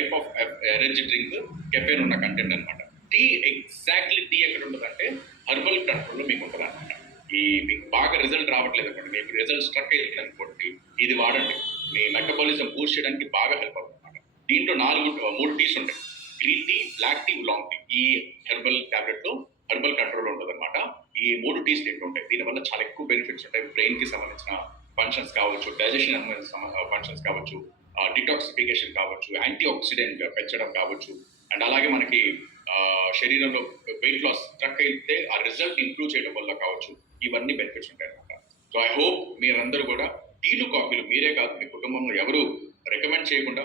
Type of energy drink caffeine ఉన్న content అనమాట. Tea exactly tea ఎక్కడ ఉంటుందంటే హెర్బల్ కంట్రోల్లో మీకు ఉంటుంది అనమాట. ఈ మీకు బాగా రిజల్ట్ రావట్లేదు అనుకోండి, మీకు రిజల్ట్ స్ట్రక్ అయ్యింది అనుకోండి, ఇది వాడండి. మీ మెటబాలిజం బూస్ట్ చేయడానికి బాగా హెల్ప్ అవుతుంది అనమాట. దీంట్లో 3 టీస్ ఉంటాయి: green tea, black tea, long tea. ఈ హెర్బల్ టాబ్లెట్ లో హెర్బల్ కంట్రోల్ ఉంటుంది అనమాట. ఈ 3 టీస్ దీంట్లో ఉంటాయి. దీనివల్ల చాలా ఎక్కువ బెనిఫిట్స్ ఉంటాయి. బ్రెయిన్ కి సంబంధించిన ఫంక్షన్స్ కావచ్చు, డైజెషన్ ఫంక్షన్స్ కావచ్చు, డిటాక్సిఫికేషన్ కావచ్చు, యాంటీ ఆక్సిడెంట్ పెంచడం కావచ్చు, అండ్ అలాగే మనకి శరీరంలో వెయిట్ లాస్ స్ట్రక్ అయితే ఆ రిజల్ట్ ఇంప్రూవ్ చేయడం వల్ల కావచ్చు, ఇవన్నీ బెనిఫిట్స్ ఉంటాయి అనమాట. సో ఐ హోప్ మీరందరూ కూడా టీలు కాఫీలు మీరే కాదు, మీ కుటుంబంలో ఎవరు రికమెండ్ చేయకుండా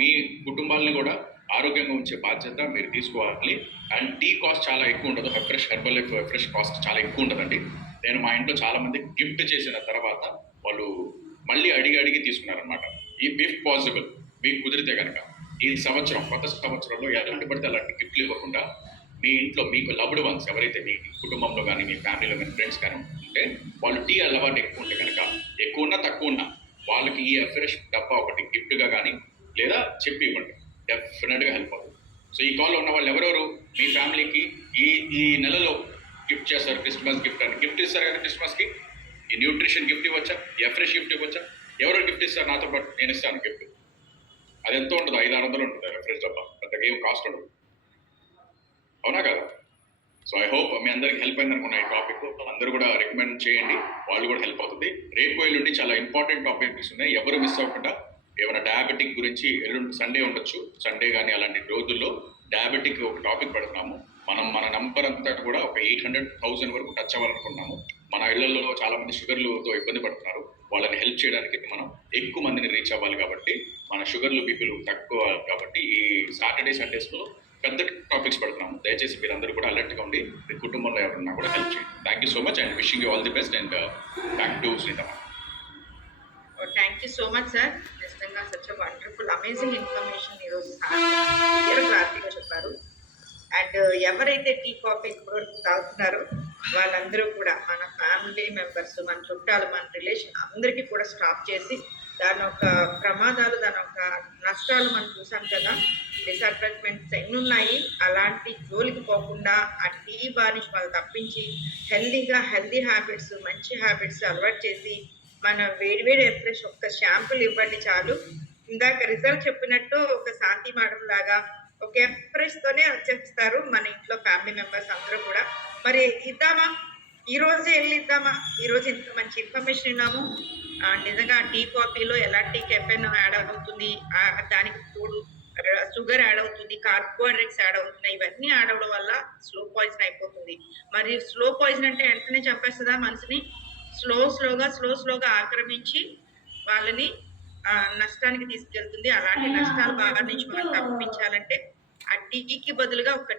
మీ కుటుంబాలని కూడా ఆరోగ్యంగా ఉంచే బాధ్యత మీరు తీసుకోవాలి. అండ్ టీ కాస్ట్ చాలా ఎక్కువ ఉండదు. ఫ్రెష్ హెర్బల్ ఫ్రెష్ కాస్ట్ చాలా ఎక్కువ ఉండదండి. నేను మా ఇంట్లో చాలా మంది గిఫ్ట్ చేసిన తర్వాత వాళ్ళు మళ్ళీ అడిగి తీసుకున్నారనమాట. ఇఫ్ పాసిబుల్ మీకు కుదిరితే కనుక ఈ సంవత్సరం, కొత్త సంవత్సరంలో ఎలాంటి పడితే అలాంటి గిఫ్ట్లు ఇవ్వకుండా మీ ఇంట్లో మీకు లవ్డ్ వన్స్ ఎవరైతే మీ కుటుంబంలో కానీ మీ ఫ్యామిలీలో కానీ ఫ్రెండ్స్ కానీ ఉంటే వాళ్ళు టీ అలవాటు ఎక్కువ ఉంటే కనుక, ఎక్కువ ఉన్నా తక్కువ ఉన్నా వాళ్ళకి ఈ ఫ్రెష్ డబ్బా ఒకటి గిఫ్ట్గా కానీ లేదా చెప్పి ఇవ్వండి. డెఫినెట్గా హెల్ప్ అవుతుంది. సో ఈ కాల్లో ఉన్న వాళ్ళు ఎవరెవరు మీ ఫ్యామిలీకి ఈ నెలలో గిఫ్ట్ చేస్తారు, క్రిస్మస్ గిఫ్ట్ అని గిఫ్ట్ ఇస్తారు కదా, క్రిస్మస్కి ఈ న్యూట్రిషన్ గిఫ్ట్ ఇవ్వచ్చా, ఫ్రెష్ గిఫ్ట్ ఇవ్వచ్చా? ఎవరు గిఫ్ట్ ఇస్తారు? నాతో పాటు నేను ఇస్తాను గిఫ్ట్. అది ఎంతో ఉంటుంది, 500-600 ఉంటుంది ఫ్రెష్ డబ్బా, పెద్దగా ఏం కాస్ట్ ఉండదు, అవునా కదా? సో ఐ హోప్ మీ అందరికి హెల్ప్ అయింది అనుకున్నా ఈ టాపిక్. అందరూ కూడా రికమెండ్ చేయండి, వాళ్ళు కూడా హెల్ప్ అవుతుంది. రేపు ఎల్లుండి చాలా ఇంపార్టెంట్ టాపిక్స్ ఉన్నాయి, ఎవరు మిస్ అవ్వకుండా. ఏమైనా డయాబెటిక్ గురించి ఎల్లుండి సండే ఉండొచ్చు, సండే కానీ అలాంటి రోజుల్లో డయాబెటిక్ ఒక టాపిక్ పెడుతున్నాము. మన నంబర్ అంతా కూడా ఒక 800,000 వరకు టచ్ అవ్వాలనుకుంటున్నాము. మన ఇళ్లలో చాలా మంది షుగర్లతో ఇబ్బంది పడుతున్నారు, వాళ్ళని హెల్ప్ చేయడానికి మనం ఎక్కువ మందిని రీచ్ అవ్వాలి. కాబట్టి మన షుగర్లు బీపీలు తక్కువ కాబట్టి ఈ సాటర్డే సండేస్లో పెద్ద టాపిక్స్ పెడుతున్నాము. దయచేసి మీరందరూ కూడా అలర్ట్గా ఉండి మీ కుటుంబంలో ఎవరన్నా కూడా హెల్ప్ చేయండి. Thank you so much and wishing you all the best and back to శ్రీతమ్మ. Thank you so much sir. నిజంగా సచ్ వండర్ఫుల్ అమేజింగ్ ఇన్ఫర్మేషన్ ఈరోజు క్లారిటీగా చెప్పారు. అండ్ ఎవరైతే టీ కాఫీ ఇప్పుడు తాగుతున్నారో వాళ్ళందరూ కూడా మన ఫ్యామిలీ మెంబర్స్, మన చుట్టాలు, మన రిలేషన్ అందరికీ కూడా స్టాప్ చేసి దాని యొక్క ప్రమాదాలు, దాని యొక్క నష్టాలు మనం చూసాం కదా, డిసడ్వాంటేజ్మెంట్స్ ఎన్ని ఉన్నాయి, అలాంటి జోలికి పోకుండా ఆ టీ బానిష్ వాళ్ళు తప్పించి హెల్దీ హ్యాబిట్స్, మంచి హ్యాబిట్స్ అలవాటు చేసి మన వేడివేడి ఫ్రెష్ ఒక్క షాంపుల్ ఇవ్వండి చాలు. ఇందాక రిజల్ట్ చెప్పినట్టు ఒక శాంతి మేడం లాగా ఒక ఫ్రెష్తోనే వచ్చేస్తారు మన ఇంట్లో ఫ్యామిలీ మెంబర్స్ అందరూ కూడా. మరి ఇద్దామా, ఈ రోజే వెళ్ళి ఇద్దామా? ఈరోజు ఇంత మంచి ఇన్ఫర్మేషన్ విన్నాము. నిజంగా టీ కాఫీలో ఎలాంటి కెఫెన్ యాడ్ అవుతుంది, దానికి తోడు షుగర్ యాడ్ అవుతుంది, కార్బోహైడ్రేట్స్ యాడ్ అవుతున్నాయి, ఇవన్నీ యాడ్ అవ్వడం వల్ల స్లో పాయిజన్ అయిపోతుంది. మరి స్లో పాయిజన్ అంటే వెంటనే చంపేస్తుందా మనిషిని? స్లోగా ఆక్రమించి వాళ్ళని నష్టానికి తీసుకెళ్తుంది. అలాంటి నష్టాల బాగా నుంచి మనం తప్పించాలంటే ఆ టీకి బదులుగా ఒక